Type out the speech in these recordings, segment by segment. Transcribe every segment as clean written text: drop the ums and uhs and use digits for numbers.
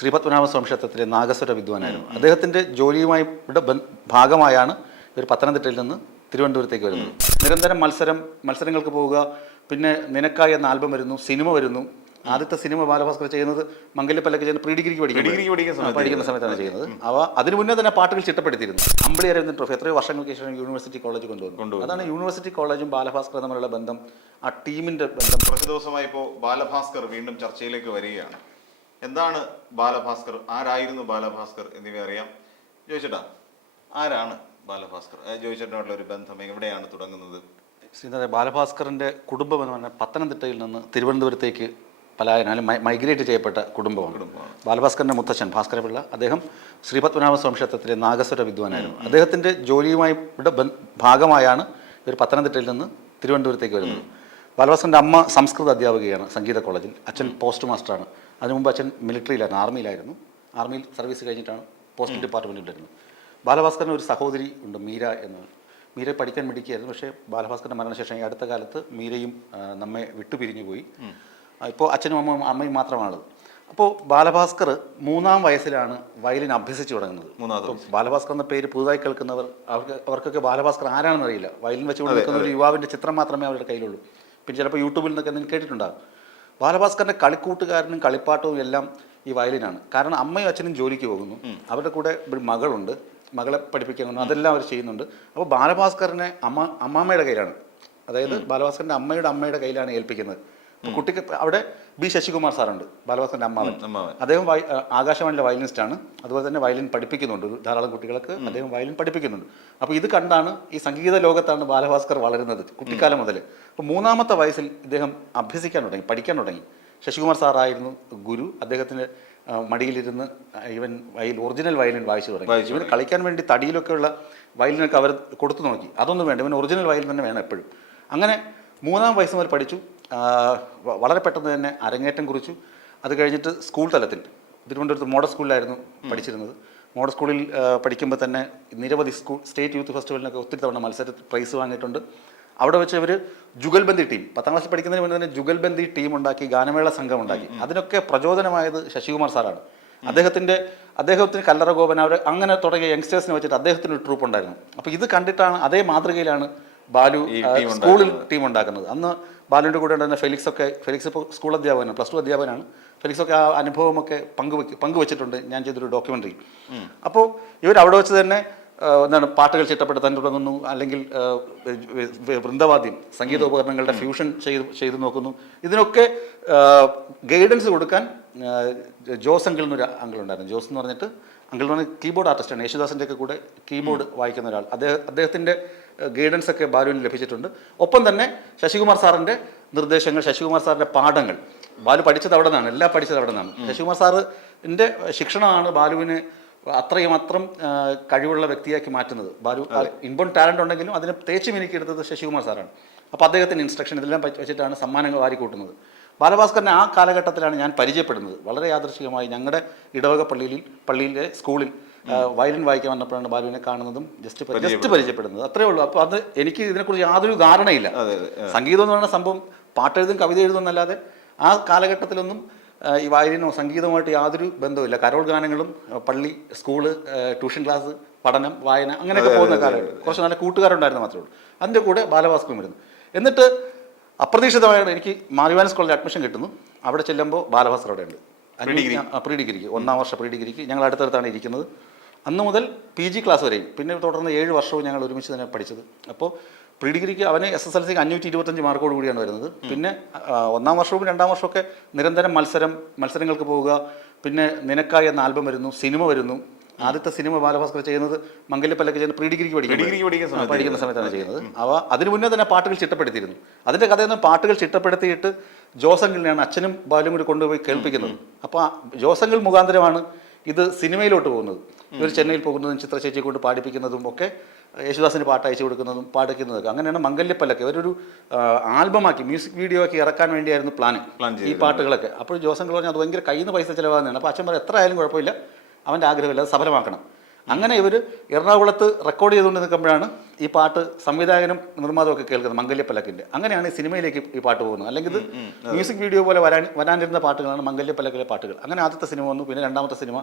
ശ്രീപത്മനാഭസ്വാമി ക്ഷേത്രത്തിലെ നാഗസ്വര വിദ്വാനായിരുന്നു. അദ്ദേഹത്തിൻ്റെ ജോലിയുമായി ഭാഗമായാണ് ഇവർ പത്തനംതിട്ടയിൽ നിന്ന് തിരുവനന്തപുരത്തേക്ക് വരുന്നത്. നിരന്തരം മത്സരങ്ങൾക്ക് പോവുക, പിന്നെ നിനക്കായി എന്ന ആൽബം വരുന്നു, സിനിമ വരുന്നു. ആദ്യത്തെ സിനിമ ബാലഭാസ്കർ ചെയ്യുന്നത് മംഗല്യപ്പല്ലക്ക് ചെയ്യുന്ന പ്രീ ഡിഗ്രിക്ക് പഠിക്കുന്ന സമയത്താണ് ചെയ്യുന്നത്. അതിനു മുന്നേ തന്നെ പാട്ടുകൾ ചിട്ടപ്പെടുത്തിയിരുന്നു. അമ്പിളി അരവിന്ദൻ ട്രോഫി എത്രയോ വർഷങ്ങൾക്ക് ശേഷം യൂണിവേഴ്സിറ്റി കോളേജ് കൊണ്ടുവന്നു. അതാണ് യൂണിവേഴ്സിറ്റി കോളേജും ബാലഭാസ്കറും തമ്മിലുള്ള ബന്ധം, ആ ടീമിന്റെ ബന്ധം. കുറച്ച് ദിവസമായി ഇപ്പോൾ ബാലഭാസ്കർ വീണ്ടും ചർച്ചയിലേക്ക് വരികയാണ്. എന്താണ് ബാലഭാസ്കർ, ആരായിരുന്നു ബാലഭാസ്കർ എന്നിവ അറിയാം. ജോയിച്ചേട്ടാ, ആരാണ് ബാലഭാസ്കർ? ജോയിച്ചേട്ടനുള്ള ഒരു ബന്ധം എവിടെയാണ് തുടങ്ങുന്നത്? ശ്രീനാഥ, ബാലഭാസ്കറിന്റെ കുടുംബം എന്ന് പറഞ്ഞാൽ പത്തനംതിട്ടയിൽ നിന്ന് തിരുവനന്തപുരത്തേക്ക് പലായനം മൈഗ്രേറ്റ് ചെയ്യപ്പെട്ട കുടുംബമാണ്. ബാലഭാസ്കറിന്റെ മുത്തച്ഛൻ ഭാസ്കരപിള്ള, അദ്ദേഹം ശ്രീപത്മനാഭസ്വാമി ക്ഷേത്രത്തിലെ നാഗസ്വര വിദ്വാനായിരുന്നു. അദ്ദേഹത്തിന്റെ ജോലിയുമായി ഭാഗമായാണ് ഇവർ പത്തനംതിട്ടയിൽ നിന്ന് തിരുവനന്തപുരത്തേക്ക് വരുന്നത്. ബാലഭാസ്കറിന്റെ അമ്മ സംസ്കൃത അധ്യാപികയാണ് സംഗീത കോളേജിൽ. അച്ഛൻ പോസ്റ്റ് മാസ്റ്ററാണ്. അതിനു മുമ്പ് അച്ഛൻ മിലിറ്ററിയിലായിരുന്നു, ആർമിയിലായിരുന്നു. ആർമിയിൽ സർവീസ് കഴിഞ്ഞിട്ടാണ് പോസ്റ്റ് ഡിപ്പാർട്ട്മെൻറ്റിൽ വരുന്നത്. ബാലഭാസ്കറിന് ഒരു സഹോദരി ഉണ്ട്, മീര എന്ന്. മീര പഠിക്കാൻ മിടിക്കുകയായിരുന്നു. പക്ഷേ ബാലഭാസ്കറിന്റെ മരണശേഷം ഈ അടുത്ത കാലത്ത് മീരയും നമ്മെ വിട്ടുപിരിഞ്ഞു പോയി. ഇപ്പോൾ അച്ഛനും അമ്മയും മാത്രമാണുള്ളത്. അപ്പോൾ ബാലഭാസ്കർ 3-ാം വയസ്സിലാണ് വയലിൻ അഭ്യസിച്ച് തുടങ്ങുന്നത്. ബാലഭാസ്കർ എന്ന പേര് പുതുതായി കേൾക്കുന്നവർ അവർക്കൊക്കെ ബാലഭാസ്കർ ആരാണെന്ന് അറിയില്ല. വയലിൻ വെച്ച് കൊടുക്കുന്ന ഒരു യുവാവിൻ്റെ ചിത്രം മാത്രമേ അവരുടെ കയ്യിലുള്ളൂ. പിന്നെ ചിലപ്പോൾ യൂട്യൂബിൽ നിന്നൊക്കെ എന്തെങ്കിലും കേട്ടിട്ടുണ്ടാകും. ബാലഭാസ്കറിന്റെ കളിക്കൂട്ടുകാരനും കളിപ്പാട്ടവും എല്ലാം ഈ വയലിനാണ്. കാരണം അമ്മയും അച്ഛനും ജോലിക്ക് പോകുന്നു, അവരുടെ കൂടെ ഒരു മകളുണ്ട്, മകളെ പഠിപ്പിക്കുന്നു, അതെല്ലാം അവർ ചെയ്യുന്നുണ്ട്. അപ്പോൾ ബാലഭാസ്കറിനെ അമ്മാമ്മയുടെ കയ്യിലാണ്, അതായത് ബാലഭാസ്കറിന്റെ അമ്മയുടെ കയ്യിലാണ് ഏൽപ്പിക്കുന്നത്. കുട്ടിക്ക് അവിടെ ബി ശശികുമാർ സാറുണ്ട്, ബാലഭാസ്കറിന്റെ അമ്മാവൻ. അദ്ദേഹം ആകാശവാണിയിലെ വയലിനിസ്റ്റാണ്. അതുപോലെ തന്നെ വയലിൻ പഠിപ്പിക്കുന്നുണ്ട്, ധാരാളം കുട്ടികൾക്ക് അദ്ദേഹം വയലിൻ പഠിപ്പിക്കുന്നുണ്ട്. അപ്പോൾ ഇത് കണ്ടാണ്, ഈ സംഗീത ലോകത്താണ് ബാലഭാസ്കർ വളരുന്നത് കുട്ടിക്കാലം മുതൽ. അപ്പോൾ 3-ാമത്തെ വയസ്സിൽ ഇദ്ദേഹം അഭ്യസിക്കാൻ തുടങ്ങി, പഠിക്കാൻ തുടങ്ങി. ശശികുമാർ സാറായിരുന്നു ഗുരു. അദ്ദേഹത്തിൻ്റെ മടിയിലിരുന്ന് ഇവൻ ഒറിജിനൽ വയലിൻ വായിച്ചു തുടങ്ങി. ഇവൻ കളിക്കാൻ വേണ്ടി തടിയിലൊക്കെയുള്ള വയലിനൊക്കെ അവർ കൊടുത്തു നോക്കി. അതൊന്നും വേണ്ട, ഇവൻ ഒറിജിനൽ വയലിൻ തന്നെ വേണം എപ്പോഴും. അങ്ങനെ 3-ാം വയസ്സ് മുതൽ പഠിച്ചു. വളരെ പെട്ടെന്ന് തന്നെ അരങ്ങേറ്റം കുറിച്ചു. അത് കഴിഞ്ഞിട്ട് സ്കൂൾ തലത്തിൽ തിരുവനന്തപുരത്ത് മോഡൽ സ്കൂളിലായിരുന്നു പഠിച്ചിരുന്നത്. മോഡൽ സ്കൂളിൽ പഠിക്കുമ്പോൾ തന്നെ നിരവധി സ്റ്റേറ്റ് യൂത്ത് ഫെസ്റ്റിവലിനൊക്കെ ഒത്തിരി തവണ മത്സരത്തിൽ പ്രൈസ് വാങ്ങിയിട്ടുണ്ട്. അവിടെ വെച്ച് ഇവർ ജുഗൽബന്ദി ടീം, 10-ാം ക്ലാസ്സിൽ പഠിക്കുന്നതിന് മുന്നേ തന്നെ ജുഗൽബന്ദി ടീം ഉണ്ടാക്കി, ഗാനമേള സംഘം ഉണ്ടാക്കി. അതിനൊക്കെ പ്രചോദനമായത് ശശികുമാർ സാറാണ്. അദ്ദേഹത്തിന് കല്ലറ ഗോപൻ, അവർ അങ്ങനെ തുടങ്ങിയ യങ്സ്റ്റേഴ്സിനെ വെച്ചിട്ട് അദ്ദേഹത്തിന് ഒരു ട്രൂപ്പ് ഉണ്ടായിരുന്നു. അപ്പോൾ ഇത് കണ്ടിട്ടാണ്, അതേ മാതൃകയിലാണ് ബാലു സ്കൂളിൽ ടീം ഉണ്ടാക്കുന്നത്. അന്ന് ബാലുവിൻ്റെ കൂടെ ഉണ്ടായിരുന്ന ഫെലിക്സ് ഇപ്പോൾ സ്കൂൾ അധ്യാപകനാണ്, +2 അധ്യാപകനാണ്. ഫെലിക്സൊക്കെ ആ അനുഭവമൊക്കെ പങ്കുവച്ചിട്ടുണ്ട് ഞാൻ ചെയ്തൊരു ഡോക്യുമെൻ്ററി. അപ്പോൾ ഇവർ അവിടെ വെച്ച് തന്നെ പാട്ടുകൾ ചിട്ടപ്പെടുത്താൻ തുടങ്ങുന്നു, അല്ലെങ്കിൽ വൃന്ദവാദ്യം, സംഗീതോപകരണങ്ങളുടെ ഫ്യൂഷൻ ചെയ്തു നോക്കുന്നു. ഇതിനൊക്കെ ഗൈഡൻസ് കൊടുക്കാൻ ജോസ് അങ്കിൾ എന്നൊരു അങ്കിൾ ഉണ്ടായിരുന്നു. ജോസ് എന്ന് പറഞ്ഞിട്ട് അങ്കിൾ എന്ന് പറഞ്ഞാൽ കീബോർഡ് ആർട്ടിസ്റ്റാണ്. യേശുദാസിൻ്റെ ഒക്കെ കൂടെ കീബോർഡ് വായിക്കുന്ന ഒരാൾ. അദ്ദേഹത്തിൻ്റെ ഗൈഡൻസ് ഒക്കെ ബാലുവിന് ലഭിച്ചിട്ടുണ്ട്. ഒപ്പം തന്നെ ശശികുമാർ സാറിൻ്റെ നിർദ്ദേശങ്ങൾ, ശശികുമാർ സാറിൻ്റെ പാഠങ്ങൾ. ബാലു പഠിച്ചത് അവിടെ നിന്നാണ്, എല്ലാം പഠിച്ചത് അവിടെ നിന്നാണ്. ശശികുമാർ സാറിൻ്റെ ശിക്ഷണമാണ് ബാലുവിന് അത്രയും കഴിവുള്ള വ്യക്തിയാക്കി മാറ്റുന്നത്. ബാലു ഇൻബോൺ ടാലൻ്റ് ഉണ്ടെങ്കിലും അതിനെ തേച്ച് മിനുക്കിയെടുത്തത് ശശികുമാർ സാറാണ്. അപ്പോൾ അദ്ദേഹത്തിൻ്റെ ഇൻസ്ട്രക്ഷൻ ഇതെല്ലാം വെച്ചിട്ടാണ് സമ്മാനങ്ങൾ വാരിക്കൂട്ടുന്നത്. ബാലഭാസ്കറിനെ ആ കാലഘട്ടത്തിലാണ് ഞാൻ പരിചയപ്പെടുന്നത്. വളരെ യാദൃശ്ചികമായി ഞങ്ങളുടെ ഇടവക പള്ളിയിലെ സ്കൂളിൽ വയലിൻ വായിക്കാൻ വന്നപ്പോഴാണ് ബാലുവിനെ കാണുന്നതും ജസ്റ്റ് പരിചയപ്പെടുന്നത്. അത്രേ ഉള്ളൂ. അപ്പോൾ അത് എനിക്ക് ഇതിനെക്കുറിച്ച് യാതൊരു ധാരണയില്ല. സംഗീതം എന്ന് പറയുന്ന സംഭവം പാട്ടെഴുതും കവിത എഴുതുമെന്നല്ലാതെ ആ കാലഘട്ടത്തിലൊന്നും ഈ വയലിനോ സംഗീതവുമായിട്ട് യാതൊരു ബന്ധവുമില്ല. കരോൾ ഗാനങ്ങളും പള്ളി, സ്കൂള്, ട്യൂഷൻ ക്ലാസ്, പഠനം, വായന, അങ്ങനെയൊക്കെ പോകുന്ന കാലഘട്ടം. കുറച്ച് നല്ല കൂട്ടുകാരുണ്ടായിരുന്നു മാത്രമേ ഉള്ളൂ. അതിൻ്റെ കൂടെ ബാലഭാസ്കറും വരുന്നു. എന്നിട്ട് അപ്രതീക്ഷിതമായിട്ട് എനിക്ക് മാരിവാനസ് കോളേജിൽ അഡ്മിഷൻ കിട്ടുന്നു. അവിടെ ചെല്ലുമ്പോൾ ബാലഭാസ്കർ അവിടെ ഉണ്ട്. പ്രീ ഡിഗ്രിക്ക് 1-ാം വർഷം പ്രീ ഡിഗ്രിക്ക് ഞങ്ങൾ അടുത്തടുത്താണ് ഇരിക്കുന്നത്. അന്ന് മുതൽ PG ക്ലാസ് വരെയും, പിന്നെ തുടർന്ന് 7 വർഷവും ഞങ്ങൾ ഒരുമിച്ച് തന്നെ പഠിച്ചത്. അപ്പോൾ പ്രീ ഡിഗ്രിക്ക് അവന് SSLC 525 മാർക്കോട് കൂടിയാണ് വരുന്നത്. പിന്നെ 1-ാം വർഷവും 2-ാം വർഷമൊക്കെ നിരന്തരം മത്സരങ്ങൾക്ക് പോവുക, പിന്നെ നിനക്കായി എന്ന ആൽബം വരുന്നു, സിനിമ വരുന്നു. ആദ്യത്തെ സിനിമ ബാലഭാസ്കർ ചെയ്യുന്നത് മംഗല്യപ്പല്ലക്ക് ചെയ്യുന്ന പ്രീ ഡിഗ്രിക്ക് പഠിക്കുന്ന സമയത്താണ് ചെയ്യുന്നത്. അതിനു മുന്നേ തന്നെ പാട്ടുകൾ ചിട്ടപ്പെടുത്തിയിരുന്നു. അതിൻ്റെ കഥയൊന്നും പാട്ടുകൾ ചിട്ടപ്പെടുത്തിയിട്ട് ജോസങ്കിളിനെയാണ് അച്ഛനും ബാലും കൂടി കൊണ്ടുപോയി കേൾപ്പിക്കുന്നത്. അപ്പോൾ ജോസങ്കിൾ മുഖാന്തരമാണ് ഇത് സിനിമയിലോട്ട് പോകുന്നത്. ഇവർ ചെന്നൈയിൽ പോകുന്നതും ചിത്രചേച്ചിയെ കൊണ്ട് പാടിപ്പിക്കുന്നതും ഒക്കെ, യേശുദാസിന് പാട്ട് അയച്ചു കൊടുക്കുന്നതും പാടിക്കുന്നതൊക്കെ. അങ്ങനെയാണ് മംഗല്യപ്പല്ലക്ക് ഇവരൊരു ആൽബമാക്കി, മ്യൂസിക് വീഡിയോ ആക്കി ഇറക്കാൻ വേണ്ടിയായിരുന്നു പ്ലാൻ ഈ പാട്ടുകളൊക്കെ. അപ്പോൾ ജോസങ്കിൾ പറഞ്ഞു അത് ഭയങ്കര കയ്യിൽ നിന്ന് പൈസ ചിലവാകുന്നതാണ്. അപ്പോൾ അച്ഛൻ പറഞ്ഞു എത്ര ആയാലും കുഴപ്പമില്ല, അവൻ്റെ ആഗ്രഹമില്ല, അത് സഫലമാക്കണം. അങ്ങനെ ഇവർ എറണാകുളത്ത് റെക്കോർഡ് ചെയ്തുകൊണ്ട് നിൽക്കുമ്പോഴാണ് ഈ പാട്ട് സംവിധായകനും നിർമ്മാതാവും ഒക്കെ കേൾക്കുന്നത്, മംഗല്യപ്പല്ലക്കിൻ്റെ. അങ്ങനെയാണ് ഈ സിനിമയിലേക്ക് ഈ പാട്ട് പോകുന്നത്. അല്ലെങ്കിൽ ഇത് മ്യൂസിക് വീഡിയോ പോലെ വരാനിരുന്ന പാട്ടുകളാണ് മംഗല്യപ്പല്ലക്കിലെ പാട്ടുകൾ. അങ്ങനെ ആദ്യത്തെ സിനിമ വന്നു, പിന്നെ രണ്ടാമത്തെ സിനിമ,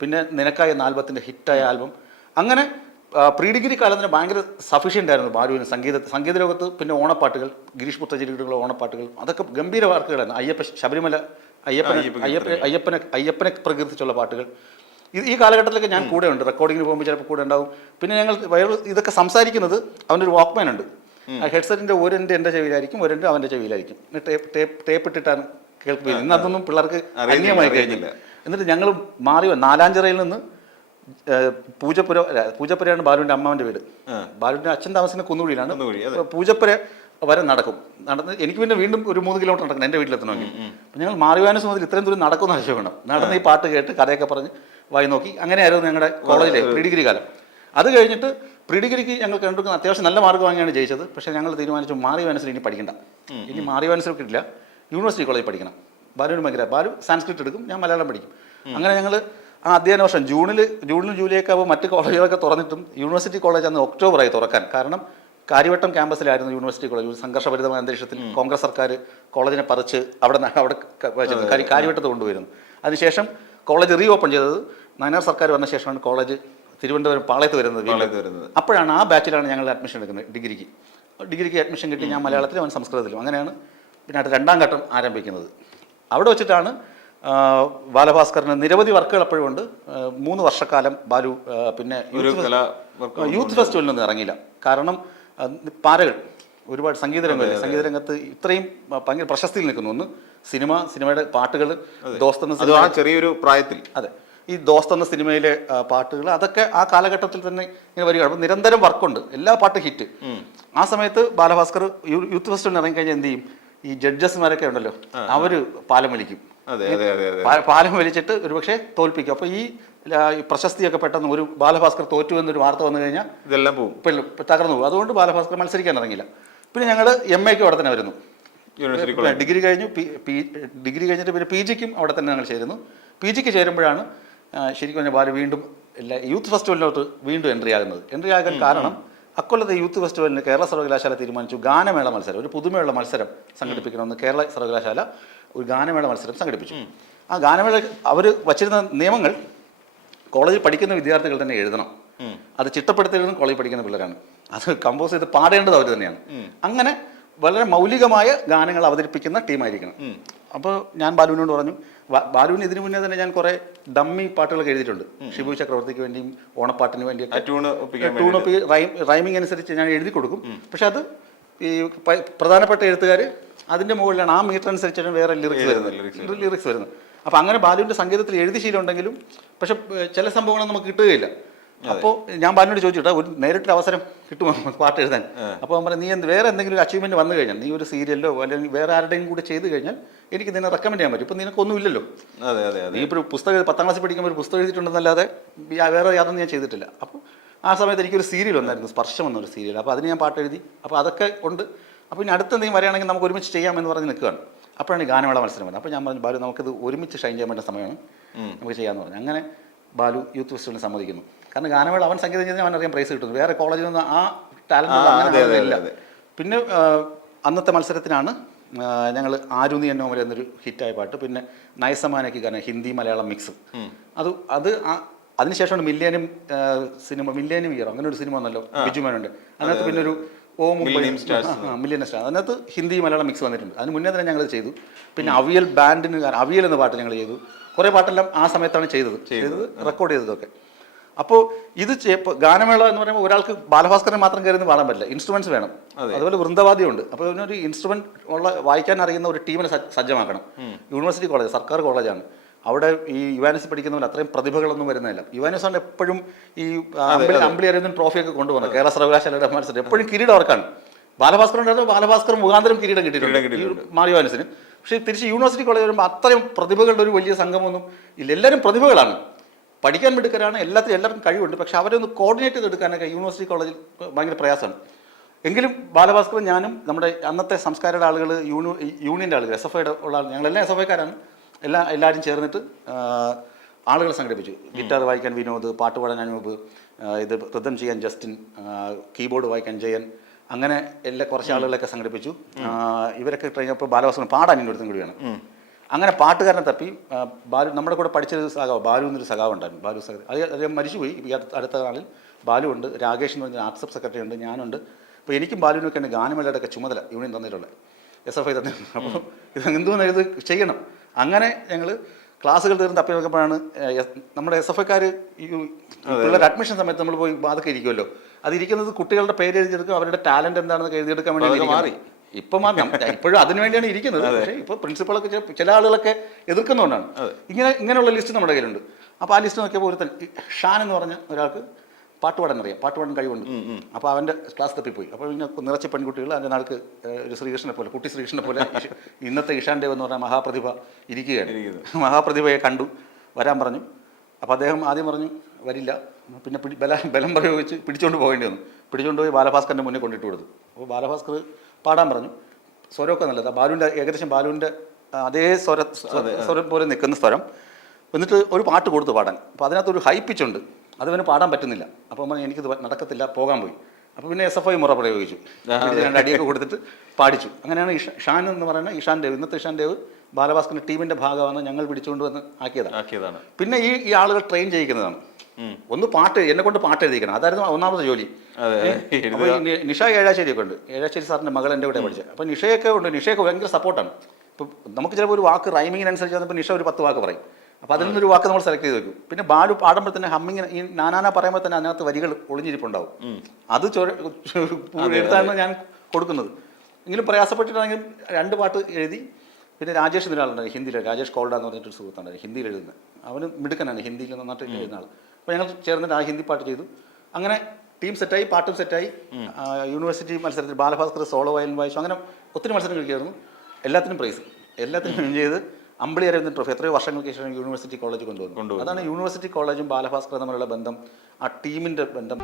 പിന്നെ നിനക്കായ എന്ന ആൽബത്തിൻ്റെ ഹിറ്റായ ആൽബം. അങ്ങനെ പ്രീ ഡിഗ്രി കാലത്തിന് ഭയങ്കര സഫീഷ്യൻ്റ് ആയിരുന്നു ബാലുവിന് സംഗീത ലോകത്ത്. പിന്നെ ഓണപ്പാട്ടുകൾ, ഗിരീഷ് പുത്തഞ്ചേരിയുടെ ഓണപ്പാട്ടുകൾ, അതൊക്കെ ഗംഭീര വർക്കുകളായിരുന്നു. ശബരിമല അയ്യപ്പനെ പ്രകീർത്തിച്ചുള്ള പാട്ടുകൾ. ഈ കാലഘട്ടത്തിലൊക്കെ ഞാൻ കൂടെ ഉണ്ട്, റെക്കോർഡിങ്ങിന് പോകുമ്പോൾ ചിലപ്പോൾ കൂടെ ഉണ്ടാവും. പിന്നെ ഞങ്ങൾ ഇതൊക്കെ സംസാരിക്കുന്നത് അവൻ്റെ ഒരു വാക്ക്മാൻ ഉണ്ട്. ആ ഹെഡ്സെറ്റിൻ്റെ ഒരെൻ്റെ എൻ്റെ ചെവിയിലായിരിക്കും, ഒരെൻ്റെ അവൻ്റെ ചെവിയിലായിരിക്കും. ടേപ്പ് ഇട്ടിട്ടാണ് കേൾക്കുന്നത്. ഇന്ന് അതൊന്നും പിള്ളേർക്ക് അന്യമായി കഴിഞ്ഞില്ല. എന്നിട്ട് ഞങ്ങൾ മാറി നാലാഞ്ചിറയിൽ നിന്ന് പൂജപ്പുരയാണ് ബാലുവിൻ്റെ അമ്മാവൻ്റെ വീട്. ബാലുവിൻ്റെ അച്ഛൻ താമസിക്കുന്ന കുന്നുകുഴിയിലാണ്. പൂജപ്പുര വരെ നടന്ന് എനിക്ക് പിന്നെ വീണ്ടും ഒരു 3 കിലോമീറ്റർ നടക്കണം എൻ്റെ വീട്ടിലെത്തണമെങ്കിൽ. അപ്പം ഞങ്ങൾ മാറിവാനസ് മുതൽ ഇത്രയും ദൂരം നടക്കുന്ന ആവശ്യം വേണം. നടന്ന് ഈ പാട്ട് കേട്ട് കഥയൊക്കെ പറഞ്ഞ് വായി നോക്കി. അങ്ങനെയായിരുന്നു ഞങ്ങളുടെ കോളേജിലെ പ്രീ ഡിഗ്രി കാലം. അത് കഴിഞ്ഞിട്ട് പ്രീ ഡിഗ്രിക്ക് ഞങ്ങൾ കണ്ടെടുക്കുന്ന അത്യാവശ്യം നല്ല മാർക്ക് വാങ്ങിയാണ് ജയിച്ചത്. പക്ഷേ ഞങ്ങൾ തീരുമാനിച്ചു മാറിവാനസിൽ ഇനി പഠിക്കണ്ട, ഇനി മാറിവാനസിൽ കിട്ടില്ല, യൂണിവേഴ്സിറ്റി കോളേജിൽ പഠിക്കണം. ബാലുവിന് ഭയങ്കര, ബാലു സാൻസ്ക്രിറ്റ് എടുക്കും, ഞാൻ മലയാളം പഠിക്കും. അങ്ങനെ ഞങ്ങൾ ആ അധ്യയന വർഷം ജൂണിലും ജൂലൈയൊക്കെ ആകുമ്പോൾ മറ്റ് കോളേജുകളൊക്കെ തുറന്നിട്ടും യൂണിവേഴ്സിറ്റി കോളേജ് അന്ന് ഒക്ടോബറായി തുറക്കാൻ. കാരണം കാര്യവട്ടം ക്യാമ്പസിലായിരുന്നു യൂണിവേഴ്സിറ്റി കോളേജ്. ഒരു സംഘർഷഭരിതമായ അന്തരീക്ഷത്തിൽ കോൺഗ്രസ് സർക്കാർ കോളേജിനെ പറിച്ച് അവിടെ കാര്യവട്ടത്ത് കൊണ്ടുവരുന്നു. അതിനുശേഷം കോളേജ് റീ ഓപ്പൺ ചെയ്തത് നയനാർ സർക്കാർ വന്ന ശേഷമാണ് കോളേജ് തിരുവനന്തപുരം പാളയത്ത് വരുന്നത്. അപ്പോഴാണ് ആ ബാച്ചിലാണ് ഞങ്ങൾ അഡ്മിഷൻ എടുക്കുന്നത്. ഡിഗ്രിക്ക് അഡ്മിഷൻ കിട്ടി. ഞാൻ മലയാളത്തിലും അവൻ സംസ്കൃതത്തിലും. അങ്ങനെയാണ് പിന്നെ അടുത്ത 2ാം ഘട്ടം ആരംഭിക്കുന്നത്. അവിടെ വെച്ചിട്ടാണ് ബാലഭാസ്കറിന് നിരവധി വർക്കുകൾ അപ്പോഴും ഉണ്ട്. 3 വർഷക്കാലം ബാലു പിന്നെ യൂത്ത് ഫെസ്റ്റിവലിൽ നിന്ന് ഇറങ്ങിയില്ല. കാരണം പാരകൾ ഒരുപാട് സംഗീതരംഗത്ത് ഇത്രയും ഭയങ്കര പ്രശസ്തിയിൽ നിൽക്കുന്നു. ഒന്ന് സിനിമയുടെ പാട്ടുകൾ, ദോസ്ത് എന്ന സിനിമ ചെറിയൊരു പ്രായത്തിൽ, അതെ, ഈ ദോസ്ത് എന്ന സിനിമയിലെ പാട്ടുകൾ അതൊക്കെ ആ കാലഘട്ടത്തിൽ തന്നെ ഇങ്ങനെ വരികയാണ്. അപ്പോൾ നിരന്തരം വർക്കുണ്ട്, എല്ലാ പാട്ടും ഹിറ്റ്. ആ സമയത്ത് ബാലഭാസ്കർ യൂത്ത് ഫെസ്റ്റിവലിൽ ഇറങ്ങിക്കഴിഞ്ഞാൽ എന്ത് ചെയ്യും, ഈ ജഡ്ജസ്മാരൊക്കെ ഉണ്ടല്ലോ അവർ പാലം വലിക്കും. പാലം വലിച്ചിട്ട് ഒരുപക്ഷെ തോൽപ്പിക്കും. അപ്പോൾ ഈ പ്രശസ്തിയൊക്കെ പെട്ടെന്ന് ഒരു ബാലഭാസ്കർ തോറ്റു എന്നൊരു വാർത്ത വന്നു കഴിഞ്ഞാൽ ഇതെല്ലാം പോകും, തകർന്നു പോകും. അതുകൊണ്ട് ബാലഭാസ്കർ മത്സരിക്കാൻ ഇറങ്ങില്ല. പിന്നെ ഞങ്ങൾ MA-ക്ക് അവിടെ തന്നെ വരുന്നു. ഡിഗ്രി കഴിഞ്ഞിട്ട് പിന്നെ PG-ക്കും അവിടെ തന്നെ ഞങ്ങൾ ചേരുന്നു. PG-ക്ക് ചേരുമ്പോഴാണ് ശരിക്കും പറഞ്ഞാൽ ബാലു വീണ്ടും യൂത്ത് ഫെസ്റ്റിവലിലോട്ട് വീണ്ടും എൻട്രി ആകാൻ കാരണം അക്കൊല്ലത്തെ യൂത്ത് ഫെസ്റ്റിവലിന് കേരള സർവകലാശാല തീരുമാനിച്ചു ഗാനമേള മത്സരം, ഒരു പുതുമയുള്ള മത്സരം സംഘടിപ്പിക്കണമെന്ന്. കേരള സർവകലാശാല ഒരു ഗാനമേള മത്സരം സംഘടിപ്പിച്ചു. ആ ഗാനമേള അവർ വച്ചിരുന്ന നിയമങ്ങൾ കോളേജിൽ പഠിക്കുന്ന വിദ്യാർത്ഥികൾ തന്നെ എഴുതണം. അത് ചിട്ടപ്പെടുത്തിയിരുന്ന കോളേജിൽ പഠിക്കുന്ന പിള്ളേരാണ്. അത് കമ്പോസ് ചെയ്ത് പാടേണ്ടത് അവർ തന്നെയാണ്. അങ്ങനെ വളരെ മൗലികമായ ഗാനങ്ങൾ അവതരിപ്പിക്കുന്ന ടീമായിരിക്കണം. അപ്പോൾ ഞാൻ ബാലുവിനോട് പറഞ്ഞു, ബാലുവിന് ഇതിനു മുന്നേ തന്നെ ഞാൻ കുറേ ഡമ്മി പാട്ടുകളൊക്കെ എഴുതിയിട്ടുണ്ട്. ഷിബു ചക്രവർത്തിക്ക് വേണ്ടിയും ഓണപ്പാട്ടിന് വേണ്ടിയൊക്കെ ട്യൂണൊപ്പി റൈമിംഗ് അനുസരിച്ച് ഞാൻ എഴുതി കൊടുക്കും. പക്ഷെ അത് ഈ പ്രധാനപ്പെട്ട എഴുത്തുകാർ അതിൻ്റെ മുകളിലാണ്, ആ മീറ്റർ അനുസരിച്ചാണ് വേറെ ലിറിക്സ് വരുന്നത്. അപ്പോൾ അങ്ങനെ ബാലുവിൻ്റെ സംഗീതത്തിൽ എഴുതി ശീലം ഉണ്ടെങ്കിലും പക്ഷെ ചില സംഭവങ്ങൾ നമുക്ക് കിട്ടുകയില്ല. അപ്പോൾ ഞാൻ ബാലിനോട് ചോദിച്ചിട്ടാ ഒരു നേരിട്ടൊരു അവസരം കിട്ടുമോ പാട്ട് എഴുതാൻ. അപ്പോൾ അവൻ പറഞ്ഞു, നീ വേറെ എന്തെങ്കിലും അച്ചീവ്മെന്റ് വന്നു കഴിഞ്ഞാൽ, നീ ഒരു സീരിയലോ അല്ലെങ്കിൽ വേറെ ആരുടെയും കൂടെ ചെയ്ത് കഴിഞ്ഞാൽ എനിക്ക് നിന്നെ റെക്കമെൻഡ് ചെയ്യാൻ പറ്റും. ഇപ്പം നിനക്കൊന്നും ഇല്ലല്ലോ. നീ ഇപ്പോൾ പുസ്തകം 10ാം ക്ലാസ്സിൽ പഠിക്കുമ്പോൾ ഒരു പുസ്തകം എഴുതിയിട്ടുണ്ടെന്നല്ലാതെ വേറെ യാതൊന്നും ഞാൻ ചെയ്തിട്ടില്ല. അപ്പോൾ ആ സമയത്ത് എനിക്കൊരു സീരിയൽ വന്നായിരുന്നു, സ്പർശം എന്നൊരു സീരിയൽ. അപ്പോൾ അതിന് ഞാൻ പാട്ട് എഴുതി. അപ്പോൾ അതൊക്കെ ഉണ്ട്. അപ്പോൾ ഇനി അടുത്തെന്തെങ്കിലും വരികയാണെങ്കിൽ നമുക്ക് ഒരുമിച്ച് ചെയ്യാമെന്ന് പറഞ്ഞ് നിൽക്കുകയാണ്. അപ്പോഴാണ് ഈ ഗാനമേള മത്സരം വരുന്നത്. അപ്പോൾ ഞാൻ പറഞ്ഞു, ബാലു നമുക്കിത് ഒരുമിച്ച് ഷൈൻ ചെയ്യാൻ പറ്റുന്ന സമയമാണ്, നമുക്ക് ചെയ്യാമെന്ന് പറഞ്ഞു. അങ്ങനെ ബാലു യൂത്ത് ഫെസ്റ്റിവലിന് സമ്മതിക്കുന്നു. കാരണം ഗാനമേള അവൻ സംഗീതം ചെയ്താൽ അവൻ അറിയാൻ പ്രൈസ് കിട്ടുന്നു. വേറെ കോളേജിൽ നിന്ന് ആ ടാലന്റ് ഇല്ല. പിന്നെ അന്നത്തെ മത്സരത്തിനാണ് ഞങ്ങൾ ആരുന്നി എന്നോമല എന്നൊരു ഹിറ്റായ പാട്ട്, പിന്നെ നയസമാനയ്ക്ക് ഗാനം, ഹിന്ദി മലയാളം മിക്സ്. അത് അതിനുശേഷമാണ് മില്ലേനിയം ഇയർ അങ്ങനെ ഒരു സിനിമ വന്നല്ലോ ബിജു മേനോന്റെ. അതിനകത്ത് പിന്നെ ഒരു മില്ലേനിയം സ്റ്റാർ, അതിനകത്ത് ഹിന്ദി മലയാളം മിക്സ് വന്നിട്ടുണ്ട്. അതിന് മുന്നേ തന്നെ ഞങ്ങൾ ചെയ്തു. പിന്നെ അവിയൽ എന്ന പാട്ട് ഞങ്ങൾ ചെയ്തു. കുറേ പാട്ടെല്ലാം ആ സമയത്താണ് ചെയ്തത്, റെക്കോർഡ് ചെയ്തതൊക്കെ. അപ്പോൾ ഇത് ഗാനമേള എന്ന് പറയുമ്പോൾ ഒരാൾക്ക് ബാലഭാസ്കരനെ മാത്രം കയറി പാടാൻ പറ്റില്ല, ഇൻസ്ട്രുമെന്റ്സ് വേണം. അതുപോലെ വൃന്ദവാദ്യമുണ്ട്. അപ്പോൾ ഇതിനൊരു ഇൻസ്ട്രുമെന്റ് വായിക്കാൻ അറിയുന്ന ഒരു ടീമിനെ സജ്ജമാക്കണം. യൂണിവേഴ്സിറ്റി കോളേജ്, സർക്കാർ കോളേജാണ്. അവിടെ ഈ യുവാനിസ് പഠിക്കുന്നവർ അത്രയും പ്രതിഭകളൊന്നും വരുന്നില്ല. യുവാനിസാണ് എപ്പോഴും ഈ അമ്പിളി അരവിന്ദൻ ട്രോഫിയൊക്കെ കൊണ്ടുപോകുന്നത്. കേരള സർവകലാശാലയുടെ മത്സരം എപ്പോഴും കിരീടം അവർക്കാണ്. ബാലഭാസ്കർ ഉണ്ടായിരുന്നു, ബാലഭാസ്കർ മുഖാന്തരം കിരീടം കിട്ടിയിട്ടുണ്ട് മാറിയുവാനിസിന്. പക്ഷേ തിരിച്ച് യൂണിവേഴ്സിറ്റി കോളേജ് വരുമ്പോൾ അത്രയും പ്രതിഭകളുടെ ഒരു വലിയ സംഘമൊന്നും ഇല്ല. എല്ലാവരും പ്രതിഭകളാണ്, പഠിക്കാൻ മിടുക്കരാണ്, എല്ലാവർക്കും കഴിവുണ്ട്. പക്ഷെ അവരെ ഒന്ന് കോർഡിനേറ്റ് ചെയ്തെടുക്കാനൊക്കെ യൂണിവേഴ്സിറ്റി കോളേജിൽ ഭയങ്കര പ്രയാസമാണ്. എങ്കിലും ബാലഭാസ്കറും ഞാനും നമ്മുടെ അന്നത്തെ സംസ്കാരയുടെ ആളുകൾ, യൂണിയൻ്റെ ആളുകൾ, SFIയുടെ ഉള്ള ആൾ, ഞങ്ങളെല്ലാം SFIക്കാരാണ്. എല്ലാവരും ചേർന്നിട്ട് ആളുകളെ സംഘടിപ്പിച്ചു. ഗിറ്റാർ വായിക്കാൻ വിനോദ്, പാട്ട് പാടാൻ അനൂപ്, ഇത് ഋതം ചെയ്യാൻ ജസ്റ്റിൻ, കീബോർഡ് വായിക്കാൻ ജയൻ, അങ്ങനെ കുറച്ച് ആളുകളൊക്കെ സംഘടിപ്പിച്ചു. ഇവരൊക്കെ ട്രെയിൻ അപ്പോൾ ബാലഭാസ്കരൻ പാടാൻ ഇന്നൊരുത്തും കൂടിയാണ്. അങ്ങനെ പാട്ടുകാരനെ തപ്പി ബാലു നമ്മുടെ കൂടെ പഠിച്ചൊരു സഖാവ് ബാലു എന്നൊരു സഖാവ് ഉണ്ടായിരുന്നു. ബാലു സഖാവ് അത് മരിച്ചുപോയി. ഈ അടുത്ത നാളിൽ ബാലു ഉണ്ട്, രാകേഷ് എന്ന് പറഞ്ഞ ആർട്സ് സബ് സെക്രട്ടറി ഉണ്ട്, ഞാനുണ്ട്. അപ്പോൾ എനിക്കും ബാലുവിനൊക്കെയാണ് ഗാനമേളയുടെയൊക്കെ ചുമതല യൂണിയൻ തന്നിട്ടുള്ളത്, SFI തന്നിട്ടുണ്ട്. അപ്പോൾ ഇത് എന്തുകൊണ്ടാണ് ഇത് ചെയ്യണം. അങ്ങനെ ഞങ്ങൾ ക്ലാസ്സുകൾ തീർന്ന് തപ്പി നോക്കുമ്പോഴാണ് നമ്മുടെ SFIക്കാർ ഈ പിള്ളേർ അഡ്മിഷൻ സമയത്ത് നമ്മൾ പോയി അതൊക്കെ ഇരിക്കുമല്ലോ, അതിരിക്കുന്നത് കുട്ടികളുടെ പേര് എഴുതിയെടുക്കും, അവരുടെ ടാലൻറ്റ് എന്താണെന്ന് എഴുതിയെടുക്കാൻ വേണ്ടി മാറി. ഇപ്പം ഇപ്പോഴും അതിനു വേണ്ടിയാണ് ഇരിക്കുന്നത്. പക്ഷേ ഇപ്പോൾ പ്രിൻസിപ്പളൊക്കെ ചില ആളുകളൊക്കെ എതിർക്കുന്നതുകൊണ്ടാണ്. ഇങ്ങനെയുള്ള ലിസ്റ്റ് നമ്മുടെ കയ്യിലുണ്ട്. അപ്പോൾ ആ ലിസ്റ്റ് നോക്കിയപ്പോൾ ഒരുത്തൻ ഷാൻ എന്ന് പറഞ്ഞ ഒരാൾക്ക് പാട്ട് പാടാൻ അറിയാം, പാട്ട് പാടാൻ കഴിവുണ്ട്. അപ്പോൾ അവൻ്റെ ക്ലാസ് തപ്പിപ്പോയി. അപ്പോൾ പിന്നെ നിറച്ച് പെൺകുട്ടികൾ അതിൻ്റെ നാൾക്ക് ഒരു ശ്രീകൃഷ്ണനെ പോലെ, കുട്ടി ശ്രീകൃഷ്ണനെ പോലെ ഇന്നത്തെ ഇഷാൻ ദേവ് എന്ന് പറഞ്ഞ മഹാപ്രതിഭ ഇരിക്കുകയാണ്. മഹാപ്രതിഭയെ കണ്ടു, വരാൻ പറഞ്ഞു. അപ്പോൾ അദ്ദേഹം ആദ്യം പറഞ്ഞു വരില്ല, പിന്നെ ബലം പ്രയോഗിച്ച് പിടിച്ചുകൊണ്ട് പോകേണ്ടി വന്നു. പിടിച്ചുകൊണ്ട് പോയി ബാലഭാസ്കറിൻ്റെ മുന്നിൽ കൊണ്ടിട്ട് കൊടുത്തു. അപ്പോൾ ബാലഭാസ്കർ പാടാൻ പറഞ്ഞു. സ്വരമൊക്കെ നല്ലതാണ്, ബാലുവിൻ്റെ ഏകദേശം ബാലുവിൻ്റെ അതേ സ്വരം പോലെ നിൽക്കുന്ന സ്വരം. എന്നിട്ട് ഒരു പാട്ട് കൊടുത്തു പാടാൻ. അപ്പോൾ അതിനകത്തൊരു ഹൈ പിച്ചുണ്ട്, അതവന് പാടാൻ പറ്റുന്നില്ല. അപ്പോൾ പറഞ്ഞു എനിക്കിത് നടക്കത്തില്ല, പോകാൻ പോയി. അപ്പോൾ പിന്നെ SFI മുറ പ്രയോഗിച്ചു, 2 അടിയൊക്കെ കൊടുത്തിട്ട് പാടിച്ചു. അങ്ങനെയാണ് ഷാൻ എന്ന് പറയുന്ന ഇഷാൻ ദേവ്, ഇന്നത്തെ ഇഷാൻ ദേവ് ബാലഭാസ്കറിൻ്റെ ടീമിൻ്റെ ഭാഗമാണ്, ഞങ്ങൾ പിടിച്ചുകൊണ്ട് വന്ന് ആക്കിയതാണ്. പിന്നെ ഈ ആളുകൾ ട്രെയിൻ ചെയ്യിക്കുന്നതാണ്. ഒന്ന് പാട്ട് എന്നെ കൊണ്ട് പാട്ട് എഴുതിക്കണം, അതായിരുന്നു ഒന്നാമത്തെ ജോലി. അപ്പോൾ നിഷ ഏഴാശ്ശേരിയൊക്കെ ഉണ്ട്, ഏഴാശ്ശേരി സാറിൻ്റെ മകൾ എൻ്റെ കൂടെ പഠിച്ചത്. അപ്പോൾ നിഷയൊക്കെ ഉണ്ട്, നിഷയൊക്കെ ഭയങ്കര സപ്പോർട്ടാണ്. ഇപ്പോൾ നമുക്ക് ചിലപ്പോൾ ഒരു വാക്ക് റൈമിങ്ങിനനുസരിച്ച് വന്നപ്പോൾ നിഷ ഒരു 10 വാക്ക് പറയും. അപ്പോൾ അതിൽ നിന്നൊരു വാക്ക് നമ്മൾ സെലക്ട് ചെയ്ത് വെക്കും. പിന്നെ ബാലു പാടുമ്പോൾ തന്നെ ഹമ്മിങ്ങിന് ഈ നാനാന പറയുമ്പോൾ തന്നെ അതിനകത്ത് വരികൾ ഒളിഞ്ഞിരിപ്പുണ്ടാവും. അത് എഴുത്താണ് ഞാൻ കൊടുക്കുന്നത്. എങ്കിലും പ്രയാസപ്പെട്ടിട്ടാണെങ്കിൽ 2 പാട്ട് എഴുതി. പിന്നെ രാജേഷ് എന്നൊരാളുണ്ടായി ഹിന്ദിയിൽ, രാജേഷ് കോൾഡ എന്ന് പറഞ്ഞിട്ടൊരു സുഹൃത്തുണ്ടായി ഹിന്ദിയിൽ എഴുതുന്നത്. അവന് മിടുക്കനാണ്, ഹിന്ദിയിൽ നന്നായിട്ട് എഴുതുന്ന ആൾ. അപ്പോൾ ഞങ്ങൾ ചേർന്നിട്ട് ആ ഹിന്ദി പാട്ട് ചെയ്തു. അങ്ങനെ ടീം സെറ്റായി, പാട്ടും സെറ്റായി. യൂണിവേഴ്സിറ്റി മത്സരത്തിൽ ബാലഭാസ്കർ സോളോ വയലിൻ വായിച്ചു. അങ്ങനെ ഒത്തിരി മത്സരം കളിക്കായിരുന്നു. എല്ലാത്തിനും പ്രൈസ്, എല്ലാത്തിനും വിൻ ചെയ്ത് അമ്പിളി അരവിന്ദൻ ട്രോഫി എത്രയോ വർഷങ്ങൾക്ക് ശേഷം യൂണിവേഴ്സിറ്റി കോളേജ് കൊണ്ടുവന്നു. അതാണ് യൂണിവേഴ്സിറ്റി കോളേജും ബാലഭാസ്കറും തമ്മിലുള്ള ബന്ധം, ആ ടീമിൻ്റെ ബന്ധം.